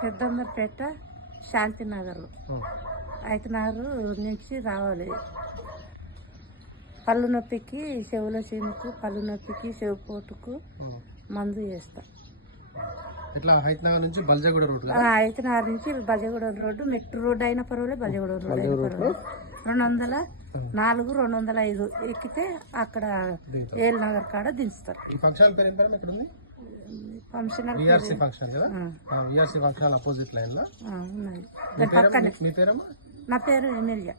పెద్దమ్మపేట శాంతినగర్ ఐతనగర్ నుంచి రావాలి. పళ్ళు నొప్పికి చెవుల సీనుకు పళ్ళు నొప్పికి చెవు పోటుకు మందు చేస్తా ఇట్లా నుంచి బల్జాగూడ రూట్ ఆ, ఐతనగర్ నుంచి బజగూడెం రోడ్డు మెట్రో రోడ్డు అయినా పర్వాలేదు బజగూడెం రోడ్డు అయినా పర్వాలేదు రెండు వందల నాలుగు రెండు వందల ఐదు ఎక్కితే అక్కడ ఏల్ నగర్ కాడ దించుతారు. ఈ ఫంక్షన్ పేరు పేరు విఆర్సీ ఫంక్షన్ కదా? విఆర్సీ ఫంక్షన్ అపోజిట్ లైన్లో? మీ పేరమ్మా? నా పేరు ఎమ్మెల్యే.